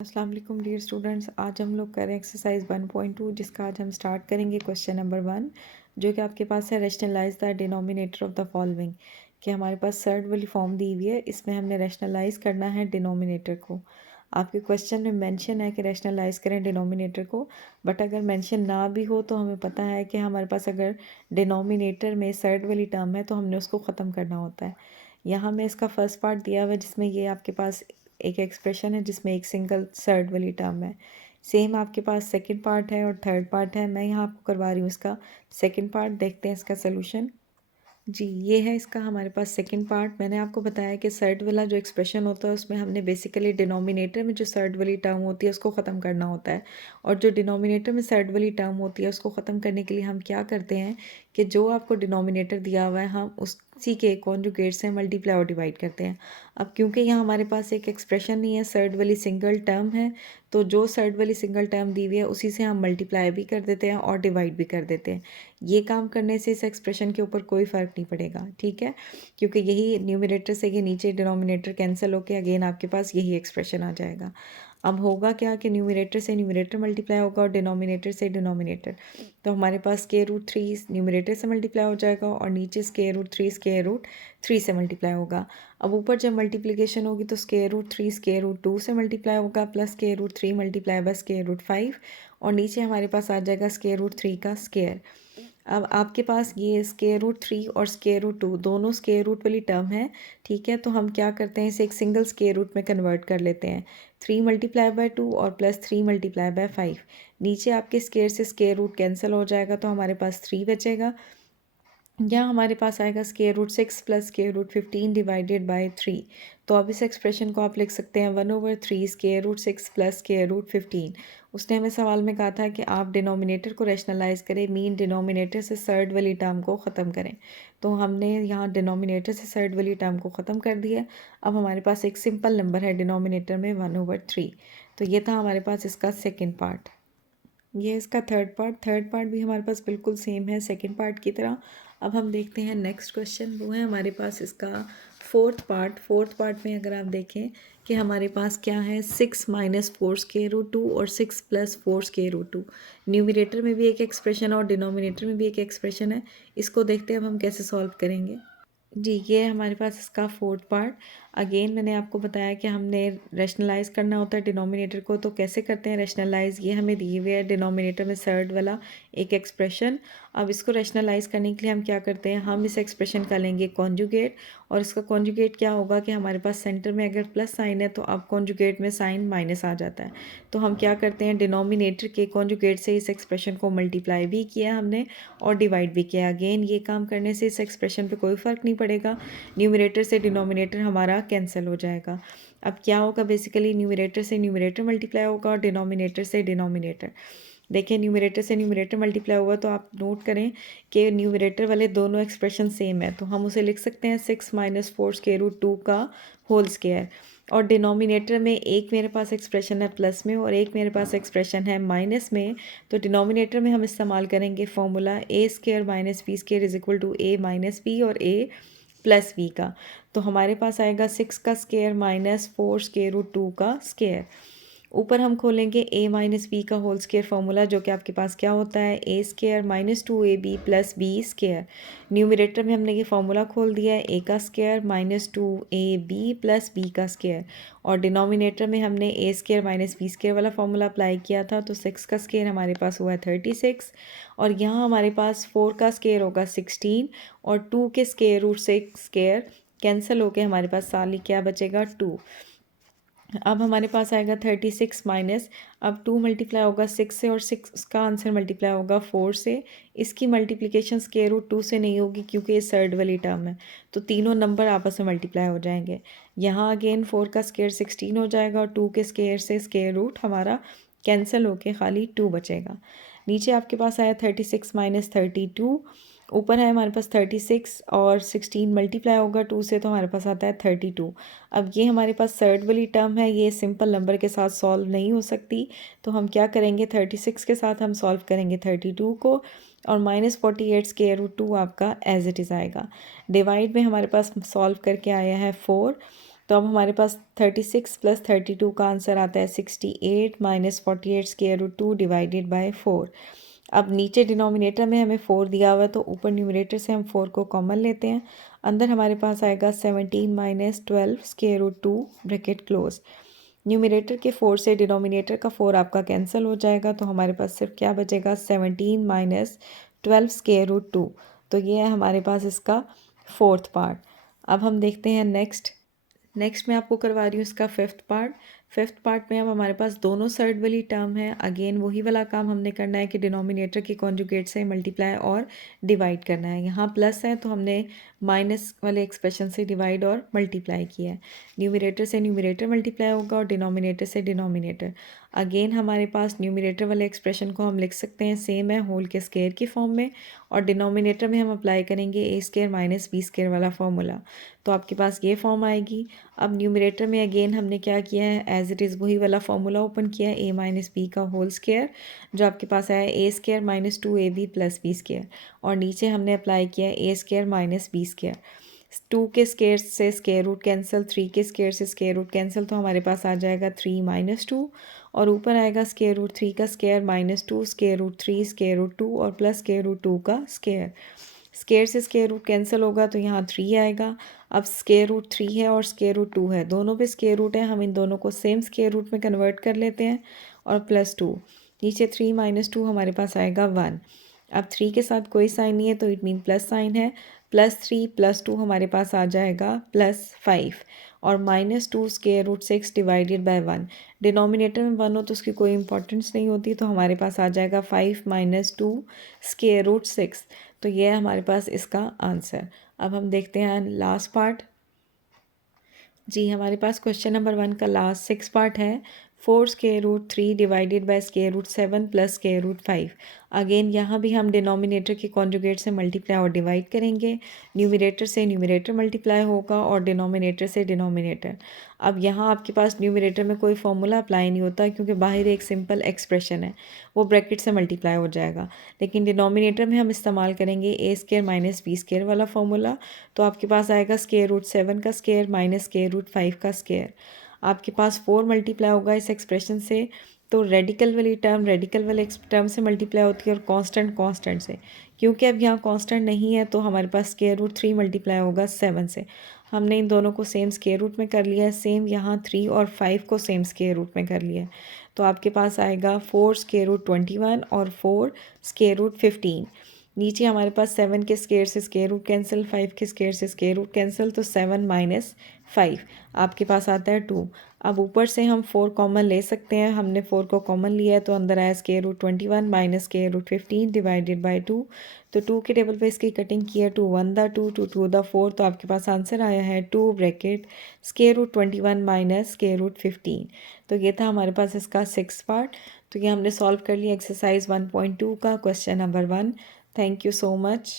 अस्सलाम वालेकुम dear students. आज हम लोग करें एक्सरसाइज 1.2 जिसका आज हम स्टार्ट करेंगे क्वेश्चन नंबर 1 जो कि आपके पास है rationalize the denominator of the following. कि हमारे पास सर्ड वाली फॉर्म दी हुई है, इसमें हमने रैशनलाइज करना है डिनोमिनेटर को। आपके क्वेश्चन में मेंशन है कि रैशनलाइज करें डिनोमिनेटर को, बट अगर मेंशन ना भी हो तो हमें पता है कि हमारे पास अगर डिनोमिनेटर में सर्ड वाली टर्म है तो हमने उसको ख़त्म करना होता है। यहाँ में इसका फर्स्ट पार्ट दिया हुआ है जिसमें ये आपके पास एक एक्सप्रेशन है जिसमें एक सिंगल सर्ड वाली टर्म है। सेम आपके पास सेकंड पार्ट है और थर्ड पार्ट है। मैं यहाँ आपको करवा रही हूँ इसका सेकंड पार्ट। देखते हैं इसका सोल्यूशन। जी, ये है इसका हमारे पास सेकंड पार्ट। मैंने आपको बताया कि सर्ड वाला जो एक्सप्रेशन होता है उसमें हमने बेसिकली डिनोमिनेटर में जो सर्ड वाली टर्म होती है उसको ख़त्म करना होता है, और जो डिनोमिनेटर में सर्ड वाली टर्म होती है उसको ख़त्म करने के लिए हम क्या करते हैं कि जो आपको डिनोमिनेटर दिया हुआ है हम उसी के कॉन्जुगेट से मल्टीप्लाई और डिवाइड करते हैं। अब क्योंकि यहाँ हमारे पास एक एक्सप्रेशन नहीं है, सर्ड वाली सिंगल टर्म है, तो जो सर्ड वाली सिंगल टर्म दी हुई है उसी से हम मल्टीप्लाई भी कर देते हैं और डिवाइड भी कर देते हैं। ये काम करने से इस एक्सप्रेशन के ऊपर कोई फ़र्क नहीं पड़ेगा, ठीक है, क्योंकि यही न्यूमरेटर से ये नीचे डिनोमिनेटर कैंसिल होकर अगेन आपके पास यही एक्सप्रेशन आ जाएगा। अब होगा क्या कि न्यूमरेटर से न्यूमरेटर मल्टीप्लाई होगा और डिनोमिनेटर से डिनोमिनेटर। तो हमारे पास स्क्वायर रूट 3 न्यूमरेटर से मल्टीप्लाई हो जाएगा और नीचे स्क्वायर रूट 3 से मल्टीप्लाई होगा। अब ऊपर जब मल्टीप्लिकेशन होगी तो स्क्वायर रूट 3 स्क्वायर रूट 2 से मल्टीप्लाई होगा plus square root 3 multiply by square root 5, और नीचे हमारे पास आ जाएगा स्क्वायर रूट 3 का स्क्वायर। अब आपके पास ये स्क्वायर रूट 3 और स्क्वायर रूट 2 दोनों स्क्वायर रूट वाली टर्म है, ठीक है। तो हम क्या करते हैं, इसे एक सिंगल स्क्वायर रूट में कन्वर्ट कर लेते हैं। 3 × 2 और प्लस 3 × 5। नीचे आपके स्क्वायर से स्क्वायर रूट कैंसिल हो जाएगा तो हमारे पास 3 बचेगा। यहाँ हमारे पास आएगा square root 6 plus square root 15 divided by 3। तो अब इस एक्सप्रेशन को आप लिख सकते हैं 1/3 square root 6 plus square root 15। उसने हमें सवाल में कहा था कि आप डिनोमिनेटर को रैशनलाइज करें, मीन डिनोमिनेटर से सर्ड वाली टर्म को ख़त्म करें। तो हमने यहाँ डिनोमिनेटर से सर्ड वाली टर्म को ख़त्म कर दिया। अब हमारे पास एक सिंपल नंबर है डिनोमिनेटर में 1/3। तो ये था हमारे पास इसका सेकेंड पार्ट। ये इसका थर्ड पार्ट भी हमारे पास बिल्कुल सेम है सेकंड पार्ट की तरह। अब हम देखते हैं नेक्स्ट क्वेश्चन, वो है हमारे पास इसका फोर्थ पार्ट में अगर आप देखें कि हमारे पास क्या है 6 - 4 स्क्वायर रूट 2 और 6 + 4 स्क्वायर रूट 2। न्यूमरेटर में भी एक एक्सप्रेशन और डिनोमिनेटर में भी एक एक्सप्रेशन है। इसको देखते हैं अब हम कैसे सॉल्व करेंगे। जी, ये है हमारे पास इसका फोर्थ पार्ट। अगेन मैंने आपको बताया कि हमने रैशनलाइज़ करना होता है डिनोमिनेटर को। तो कैसे करते हैं रैशनलाइज़, ये हमें दिए हुए है डिनोमिनेटर में सर्ड वाला एक एक्सप्रेशन। अब इसको रैशनलाइज़ करने के लिए हम क्या करते हैं, हम इस एक्सप्रेशन का लेंगे कॉन्जुगेट, और इसका कॉन्जुगेट क्या होगा कि हमारे पास सेंटर में अगर प्लस साइन है तो अब कॉन्जुगेट में साइन माइनस आ जाता है। तो हम क्या करते हैं, डिनोमिनेटर के कॉन्जुगेट से इस एक्सप्रेशन को मल्टीप्लाई भी किया हमने और डिवाइड भी किया। अगेन ये काम करने से इस एक्सप्रेशन पे कोई फ़र्क नहीं पड़ेगा, न्यूमरेटर से डिनोमिनेटर हमारा कैंसिल हो जाएगा। अब क्या होगा, बेसिकली न्यूमरेटर से न्यूमरेटर मल्टीप्लाई होगा और डिनोमिनेटर से डिनोमिनेटर। देखिए, न्यूमरेटर से न्यूमरेटर मल्टीप्लाई हुआ तो आप नोट करें कि न्यूमरेटर वाले दोनों एक्सप्रेशन सेम है, तो हम उसे लिख सकते हैं 6 - 4 स्क्वायर रूट 2 का होल स्क्वायर। और डिनोमिनेटर में एक मेरे पास एक्सप्रेशन है प्लस में और एक मेरे पास एक्सप्रेशन है माइनस में। तो डिनोमिनेटर में हम इस्तेमाल करेंगे फॉर्मूला a² - b=a - b और a+b का। तो हमारे पास आएगा 6 का स्क्वायर माइनस 4 स्क्वायर रूट 2 का स्क्वायर। ऊपर हम खोलेंगे a - b का होल स्क्वायर फार्मूला, जो कि आपके पास क्या होता है a² - 2ab + b²। न्यूमरेटर में हमने ये फार्मूला खोल दिया है a का स्क्वायर -2ab + b का स्क्वायर, और डिनोमिनेटर में हमने a² - b² वाला फार्मूला अप्लाई किया था। तो 6 का स्क्वायर हमारे पास हुआ है 36, और यहाँ हमारे पास 4 का स्क्वायर होगा 16 और 2 के स्क्वायर रूट से स्क्वायर कैंसिल होके हमारे पास साली क्या बचेगा 2। अब हमारे पास आएगा 36 माइनस, अब 2 मल्टीप्लाई होगा 6 से और 6 का आंसर मल्टीप्लाई होगा 4 से। इसकी मल्टीप्लिकेशन स्क्वायर रूट 2 से नहीं होगी क्योंकि ये सर्ड वाली टर्म है, तो तीनों नंबर आपस में मल्टीप्लाई हो जाएंगे। यहाँ अगेन 4 का स्क्वायर 16 हो जाएगा और 2 के स्क्वायर से स्क्वायर रूट हमारा कैंसिल होके खाली 2 बचेगा। नीचे आपके पास आया 36 - 32, ऊपर है हमारे पास 36 और 16 मल्टीप्लाई होगा 2 से तो हमारे पास आता है 32। अब ये हमारे पास सर्ड वाली टर्म है, ये सिंपल नंबर के साथ सॉल्व नहीं हो सकती, तो हम क्या करेंगे 36 के साथ हम सॉल्व करेंगे 32 को, और -48 स्क्वायर रूट 2 आपका एज इट इज़ आएगा। डिवाइड में हमारे पास सॉल्व करके आया है 4, तो अब हमारे पास 36 प्लस 32 का आंसर आता है 68 minus 48 square root 2 divided by 4। अब नीचे डिनोमिनेटर में हमें 4 दिया हुआ है तो ऊपर न्यूमरेटर से हम 4 को कॉमन लेते हैं। अंदर हमारे पास आएगा 17 minus 12 square root 2 bracket close. Numerator के 4 से डिनोमिनेटर का 4 आपका कैंसिल हो जाएगा तो हमारे पास सिर्फ क्या बचेगा 17 माइनस 12 स्क्वायर रूट 2। तो ये है हमारे पास इसका फोर्थ पार्ट। अब हम देखते हैं नेक्स्ट मैं आपको करवा रही हूँ इसका फिफ्थ पार्ट में अब हमारे पास दोनों सर्ड वाली टर्म है। अगेन वही वाला काम हमने करना है कि डिनोमिनेटर के कॉन्जुगेट से मल्टीप्लाई और डिवाइड करना है। यहाँ प्लस है तो हमने माइनस वाले एक्सप्रेशन से डिवाइड और मल्टीप्लाई किया है। न्यूमरेटर से न्यूमरेटर मल्टीप्लाई होगा और डिनोमिनेटर से डिनोमिनेटर। अगेन हमारे पास न्यूमरेटर वाले एक्सप्रेशन को हम लिख सकते हैं सेम है होल के स्क्वायर की फॉर्म में, और डिनोमिनेटर में हम अप्लाई करेंगे ए स्क्वायर माइनस बी स्क्वायर वाला फॉर्मूला। तो आपके पास ये फॉर्म आएगी। अब न्यूमरेटर में अगेन हमने क्या किया है एज इट इज़ वही वाला फॉर्मूला ओपन किया है ए माइनस बी का होल स्क्वायर, जो आपके पास आया A square minus 2ab plus B square, और नीचे हमने अप्लाई किया A square minus B square. 2 के स्क्वायर से स्क्वायर रूट कैंसिल, 3 के स्क्वायर से स्क्वायर रूट कैंसिल, तो हमारे पास आ जाएगा 3 माइनस 2, और ऊपर आएगा स्क्वायर रूट 3 का square minus 2 square root 3 square root 2 और प्लस स्क्वायर रूट 2 का स्क्वायर। स्क्वायर से स्क्वायर रूट कैंसिल होगा तो यहाँ 3 आएगा। अब स्क्वायर रूट 3 है और स्क्वायर रूट 2 है, दोनों पे स्क्वायर रूट है, हम इन दोनों को सेम स्क्वायर रूट में कन्वर्ट कर लेते हैं, और प्लस 2 नीचे 3 माइनस 2 हमारे पास आएगा 1। अब 3 के साथ कोई साइन नहीं है तो इट मीन प्लस साइन है। प्लस 3 प्लस 2 हमारे पास आ जाएगा प्लस 5, और minus 2 square root 6 divided by 1। Denominator में 1 हो तो उसकी कोई इंपॉर्टेंस नहीं होती, तो हमारे पास आ जाएगा 5 माइनस 2 स्क्वायर रूट 6। तो ये है हमारे पास इसका आंसर। अब हम देखते हैं लास्ट पार्ट। जी हमारे पास क्वेश्चन नंबर 1 का लास्ट 6 पार्ट है। 4 square root 3 divided by square root 7 plus square root 5। Again यहाँ भी हम डिनोमिनेटर के कॉन्जुगेट से मल्टीप्लाई और डिवाइड करेंगे। न्यूमरेटर से न्यूमरेटर मल्टीप्लाई होगा और डिनोमिनेटर से डिनोमिनेटर। अब यहाँ आपके पास न्यूमरेटर में कोई फॉर्मूला अप्लाई नहीं होता क्योंकि बाहर एक सिंपल एक्सप्रेशन है, वो ब्रैकेट से मल्टीप्लाई हो जाएगा। लेकिन डिनोमिनेटर में हम इस्तेमाल करेंगे ए स्क्वायर माइनस बी स्क्वायर वाला फॉर्मूला। तो आपके पास आएगा स्क्वायर रूट 7 का स्क्वायर माइनस स्क्वायर रूट 5 का स्क्वायर। आपके पास 4 मल्टीप्लाई होगा इस एक्सप्रेशन से, तो रेडिकल वाली टर्म से मल्टीप्लाई होती है, और कांस्टेंट से। क्योंकि अब यहाँ कांस्टेंट नहीं है तो हमारे पास स्क्वायर रूट 3 मल्टीप्लाई होगा 7 से। हमने इन दोनों को सेम स्क्वायर रूट में कर लिया है, सेम यहाँ 3 और 5 को सेम स्क्वायर रूट में कर लिया है। तो आपके पास आएगा 4 स्क्वायर रूट 21 और 4 स्क्वायर रूट 15। नीचे हमारे पास 7 के स्क्वायर से स्क्वायर रूट कैंसिल, 5 के स्क्वायर से स्क्वायर रूट कैंसिल, तो 7 माइनस 5 आपके पास आता है 2। अब ऊपर से हम 4 कॉमन ले सकते हैं, हमने 4 को कॉमन लिया है तो अंदर आया square root 21 minus square root 15 divided by 2। तो 2 के टेबल पे इसकी कटिंग की है, 2 1 द 2 2 2 द 4, तो आपके पास आंसर आया है 2 bracket square root 21 minus square root 15। तो ये था हमारे पास इसका 6 पार्ट। तो ये हमने सॉल्व कर लिया एक्सरसाइज 1.2 का question number 1। Thank you so much.